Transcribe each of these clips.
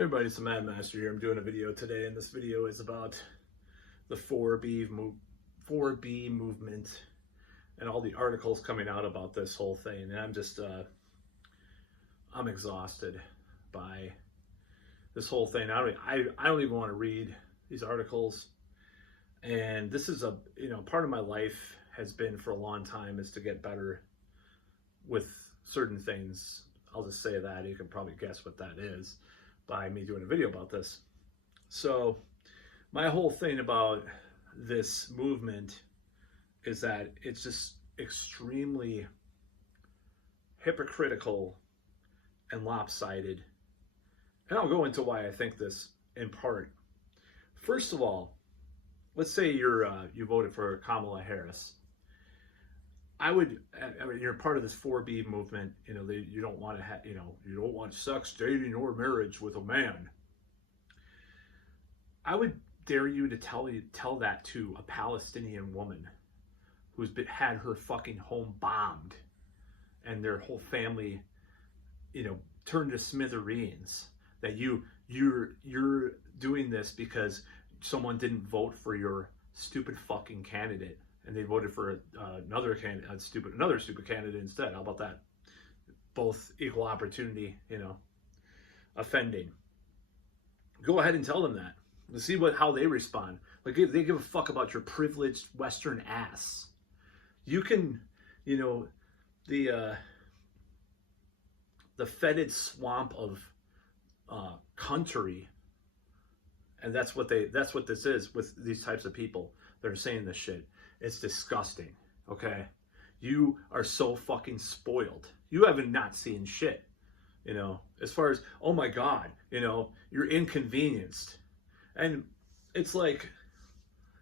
Hey everybody, it's the Mad Master here. I'm doing a video today, and this video is about the 4B movement and all the articles coming out about this whole thing. And I'm exhausted by this whole thing. I don't even want to read these articles. And this is part of my life has been for a long time is to get better with certain things. I'll just say that. You can probably guess what that is by me doing a video about this. So my whole thing about this movement is that it's just extremely hypocritical and lopsided. And I'll go into why I think this in part. First of all, let's say you voted for Kamala Harris. You're part of this 4B movement. You don't want to have, you don't want sex, dating, or marriage with a man. I would dare you to tell that to a Palestinian woman who's had her fucking home bombed and their whole family, turned to smithereens. That you're doing this because someone didn't vote for your stupid fucking candidate. And they voted for another stupid candidate instead. How about that? Both equal opportunity, offending. Go ahead and tell them that. Let's see how they respond. Like, they give a fuck about your privileged Western ass. You can, the fetid swamp of country, and that's what this is with these types of people that are saying this shit. It's disgusting, okay? You are so fucking spoiled. You haven't not seen shit, as far as, oh my God, you're inconvenienced. And it's like,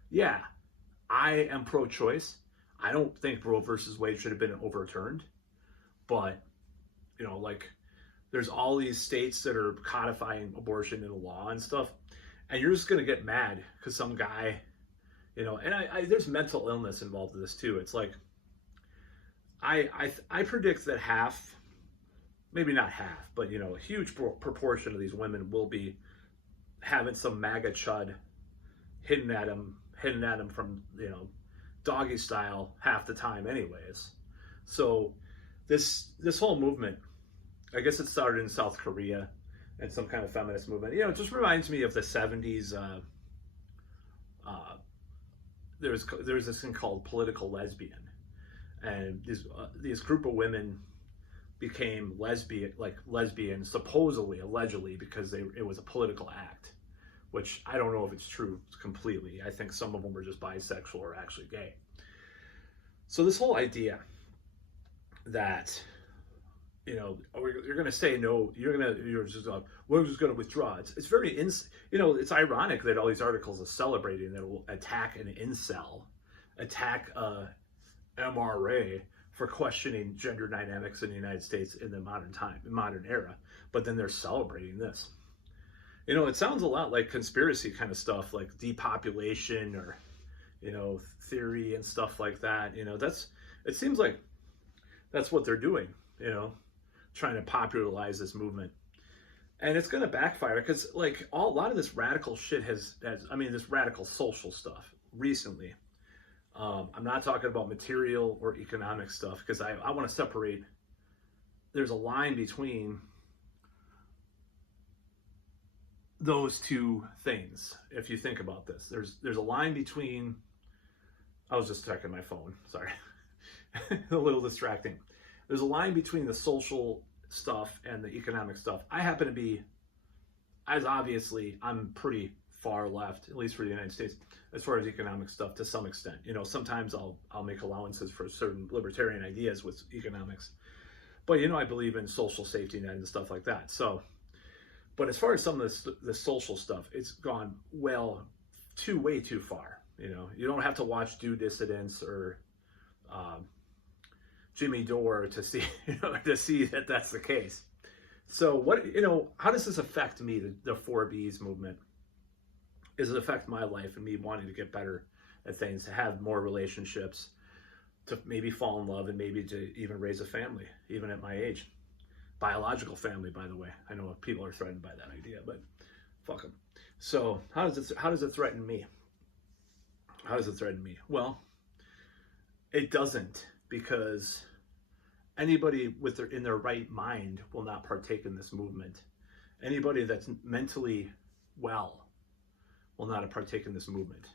yeah, I am pro-choice. I don't think Roe versus Wade should have been overturned. But, there's all these states that are codifying abortion in the law and stuff. And you're just going to get mad because some guy... and there's mental illness involved in this too. It's like, I predict that half, maybe not half, but a huge proportion of these women will be having some MAGA chud hitting at them from, doggy style half the time anyways. So this whole movement, I guess it started in South Korea and some kind of feminist movement. It just reminds me of the 70s, there was this thing called Political Lesbian, and these group of women became lesbian, supposedly, allegedly, because it was a political act, which I don't know if it's true completely. I think some of them were just bisexual or actually gay. So this whole idea that you're going to say no, we're just going to withdraw. It's very, it's ironic that all these articles are celebrating that it will attack an incel, attack MRA for questioning gender dynamics in the United States in the modern era, but then they're celebrating this. It sounds a lot like conspiracy kind of stuff, like depopulation or, theory and stuff like that. It seems like that's what they're doing, trying to popularize this movement. And it's going to backfire because a lot of this radical shit this radical social stuff recently. I'm not talking about material or economic stuff because I want to separate. There's a line between those two things. If you think about this, there's a line between, I was just checking my phone, sorry. A little distracting. There's a line between the social stuff and the economic stuff. I happen to be, I'm pretty far left, at least for the United States, as far as economic stuff to some extent. Sometimes I'll make allowances for certain libertarian ideas with economics. But, I believe in social safety net and stuff like that. So, but as far as some of the social stuff, it's gone way too far. You don't have to watch Due Dissidents or Jimmy Dore to see that that's the case. So how does this affect me, the 4Bs movement? Does it affect my life and me wanting to get better at things, to have more relationships, to maybe fall in love, and maybe to even raise a family, even at my age? biological family, by the way. I know people are threatened by that idea, but fuck them. So how does it threaten me? How does it threaten me? Well, it doesn't, because anybody in their right mind will not partake in this movement. Anybody that's mentally well will not partake in this movement.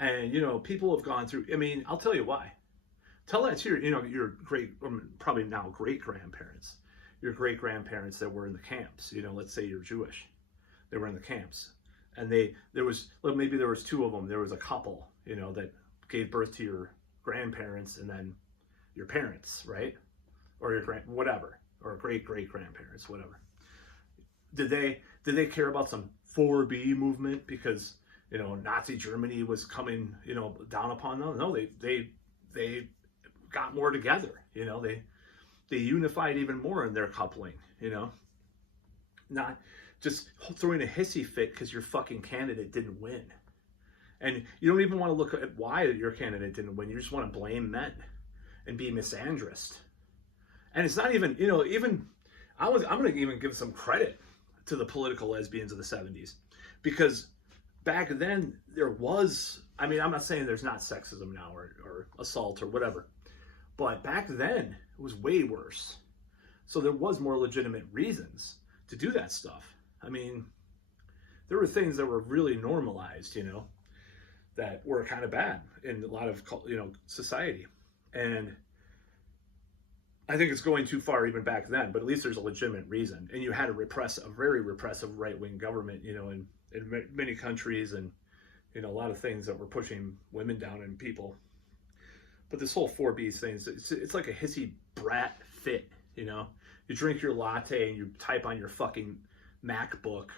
And, you know, people have gone through, I mean, I'll tell you why. Tell that to your great, probably now great grandparents, your great grandparents that were in the camps. You know, let's say you're Jewish. They were in the camps. And maybe there was two of them. There was a couple, you know, that gave birth to your grandparents and then your parents, right? Or your whatever, or great grandparents, whatever. Did they care about some 4B movement because, you know, Nazi Germany was coming, you know, down upon them? No, they got more together, you know, they unified even more in their coupling, you know, not just throwing a hissy fit because your fucking candidate didn't win. And you don't even want to look at why your candidate didn't win. You just want to blame men and be misandrist. And it's not even, you know, I'm going to even give some credit to the political lesbians of the 70s, because back then there was, I mean, I'm not saying there's not sexism now or assault or whatever, but back then it was way worse. So there was more legitimate reasons to do that stuff. I mean, there were things that were really normalized, you know, that were kind of bad in a lot of, you know, society. And I think it's going too far even back then, but at least there's a legitimate reason. And you had a very repressive right-wing government, you know, in many countries, and, you know, a lot of things that were pushing women down and people. But this whole 4B thing, it's like a hissy brat fit, you know. You drink your latte and you type on your fucking MacBook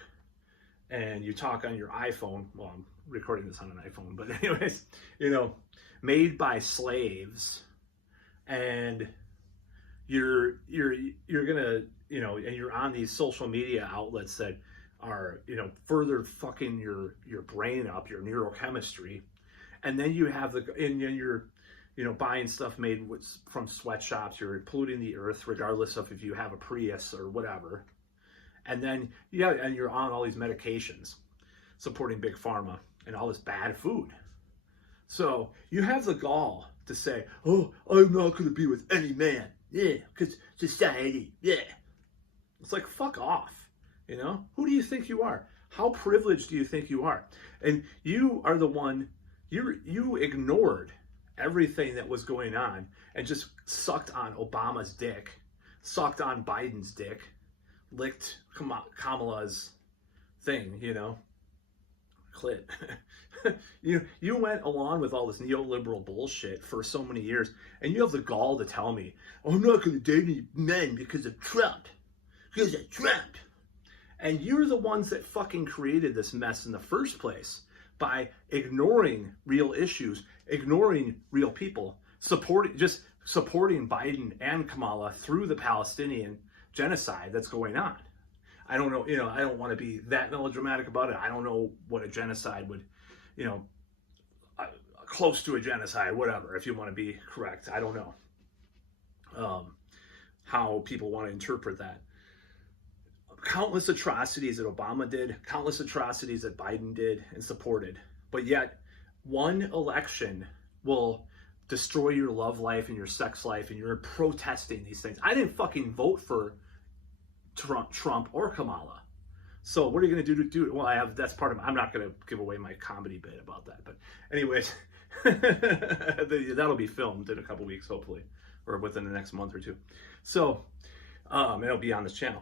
and you talk on your iPhone. Well, I'm recording this on an iPhone, but anyways, you know, made by slaves, and you're gonna, you know, and you're on these social media outlets that are, you know, further fucking your brain up, your neurochemistry, and then you have and you're, you know, buying stuff made from sweatshops. You're polluting the earth, regardless of if you have a Prius or whatever. And then, yeah, and you're on all these medications, supporting Big Pharma and all this bad food. So you have the gall to say, oh, I'm not going to be with any man. Yeah, because society, yeah. It's like, fuck off, you know? Who do you think you are? How privileged do you think you are? And you are the one, you ignored everything that was going on and just sucked on Obama's dick, sucked on Biden's dick, licked Kamala's thing, you know, clit. You went along with all this neoliberal bullshit for so many years, and you have the gall to tell me, I'm not going to date any men because of Trump. Because of Trump. And you're the ones that fucking created this mess in the first place by ignoring real issues, ignoring real people, supporting Biden and Kamala through the Palestinian genocide that's going on. I don't know, you know, I don't want to be that melodramatic about it. I don't know what a genocide would, you know, close to a genocide, whatever, if you want to be correct. I don't know how people want to interpret that. Countless atrocities that Obama did, countless atrocities that Biden did and supported, but yet one election will destroy your love life and your sex life, and you're protesting these things. I didn't fucking vote for Trump or Kamala. So what are you going to do? Well, that's part of I'm not going to give away my comedy bit about that. But anyways, that'll be filmed in a couple weeks, hopefully, or within the next month or two. So it'll be on this channel.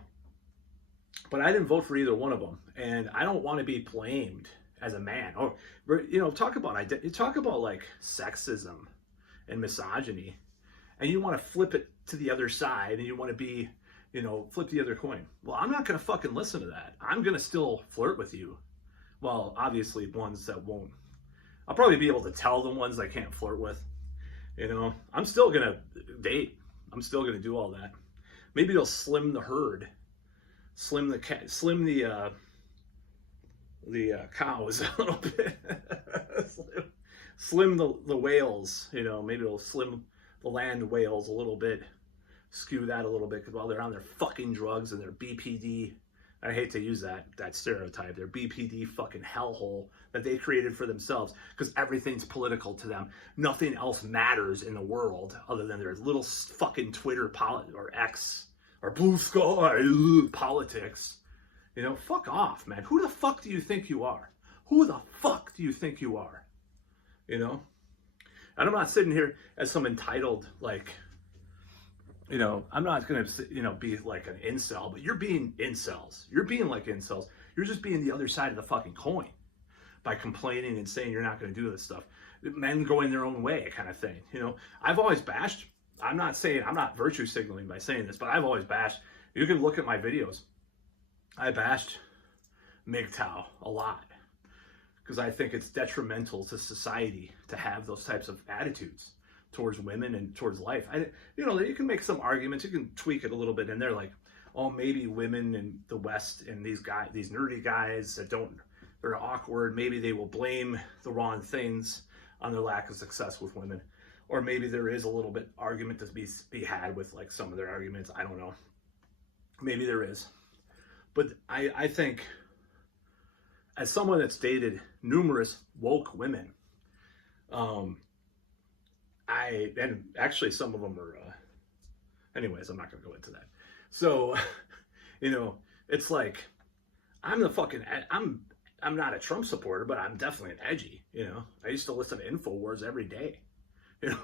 But I didn't vote for either one of them, and I don't want to be blamed as a man. Or, you know, talk about like sexism and misogyny, and you want to flip it to the other side, and you want to be, you know, flip the other coin. Well, I'm not going to fucking listen to that. I'm going to still flirt with you. Well, obviously ones that won't. I'll probably be able to tell the ones I can't flirt with. You know, I'm still going to date. I'm still going to do all that. Maybe it'll slim the herd. Slim the cows a little bit. slim the whales, you know, maybe it'll slim the land whales a little bit skew that a little bit because while they're on their fucking drugs and their BPD, I hate to use that stereotype, their BPD fucking hellhole that they created for themselves because everything's political to them. Nothing else matters in the world other than their little fucking Twitter or X or Blue Sky politics. You know, fuck off, man. Who the fuck do you think you are? Who the fuck do you think you are? You know? And I'm not sitting here as some entitled, like, you know, I'm not going to, you know, be like an incel, but you're being incels. You're being like incels. You're just being the other side of the fucking coin by complaining and saying you're not going to do this stuff. Men going their own way kind of thing. You know, I've always bashed, I'm not virtue signaling by saying this, but I've always bashed. You can look at my videos. I bashed MGTOW a lot because I think it's detrimental to society to have those types of attitudes towards women and towards life. You know, you can make some arguments, you can tweak it a little bit, and they're like, oh, maybe women in the West and these nerdy guys that they're awkward, maybe they will blame the wrong things on their lack of success with women. Or maybe there is a little bit argument to be had with like some of their arguments. I don't know. Maybe there is. But I think, as someone that's dated numerous woke women, and actually some of them are, anyways, I'm not going to go into that. So, you know, it's like, I'm not a Trump supporter, but I'm definitely an edgy, you know. I used to listen to InfoWars every day, you know.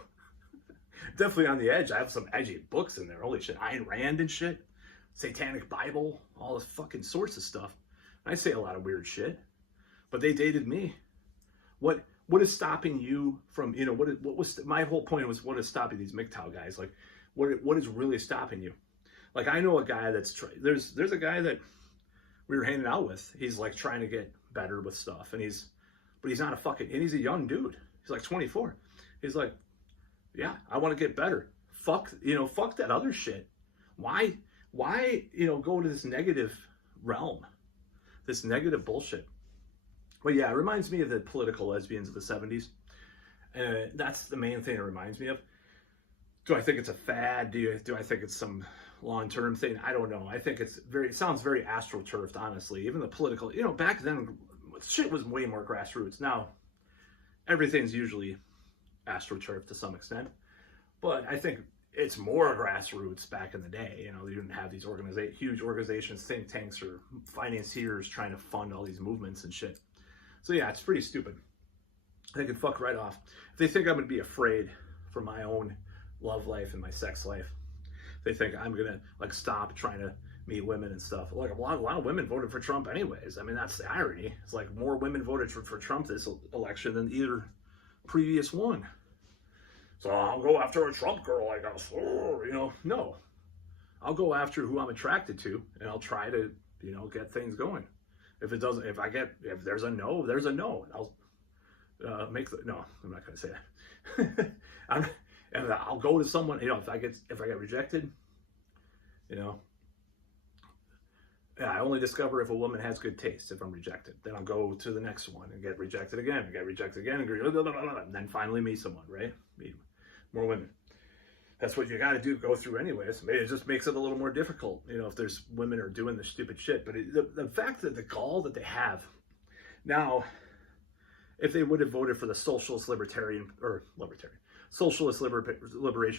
Definitely on the edge. I have some edgy books in there. Holy shit, Ayn Rand and shit. Satanic Bible, all this fucking sorts of stuff. I say a lot of weird shit, but they dated me. What is stopping you from, you know, what was my whole point was, what is stopping these MGTOW guys? Like, what is really stopping you? Like, I know a guy there's a guy that we were hanging out with. He's like trying to get better with stuff, but he's not and he's a young dude. He's like 24. He's like, yeah, I want to get better. Fuck that other shit. Why, you know, go to this negative realm, this negative bullshit? Well, yeah, it reminds me of the political lesbians of the 70s. That's the main thing it reminds me of. Do I think it's a fad? Do I think it's some long-term thing? I don't know. I think it sounds very astroturfed, honestly. Even the political, you know, back then, shit was way more grassroots. Now, everything's usually astroturfed to some extent. But I think it's more grassroots back in the day. You know, you didn't have these huge organizations, think tanks, or financiers trying to fund all these movements and shit. So yeah, it's pretty stupid. They can fuck right off. If they think I'm gonna be afraid for my own love life and my sex life, they think I'm gonna like stop trying to meet women and stuff. Like a lot of women voted for Trump anyways. I mean, that's the irony. It's like more women voted for Trump this election than either previous one. So I'll go after a Trump girl, I guess. Oh, you know, no. I'll go after who I'm attracted to, and I'll try to, you know, get things going. If there's a no, there's a no. I'll no, I'm not gonna say that. And I'll go to someone, you know, if I get rejected, you know, yeah, I only discover if a woman has good taste if I'm rejected. Then I'll go to the next one and get rejected again, and then finally meet someone, right? Meet more women. That's what you got to go through anyways. Maybe it just makes it a little more difficult, you know, if there's women are doing this stupid shit. But the fact that the gall that they have now, if they would have voted for the Socialist Liberation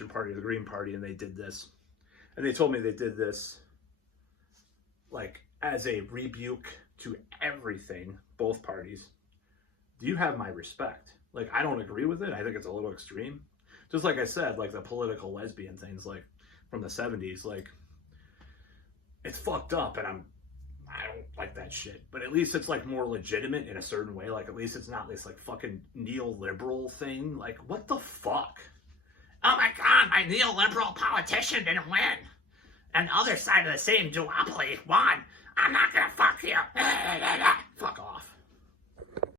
Party, the Green Party, and they did this, and they told me they did this like as a rebuke to everything, both parties, do you have my respect? Like, I don't agree with it. I think it's a little extreme. Just like I said, like the political lesbian things, like from the 70s, like it's fucked up, and I don't like that shit. But at least it's like more legitimate in a certain way. Like at least it's not this like fucking neoliberal thing. Like what the fuck? Oh my god, my neoliberal politician didn't win. And the other side of the same duopoly won. I'm not gonna fuck you. Fuck off.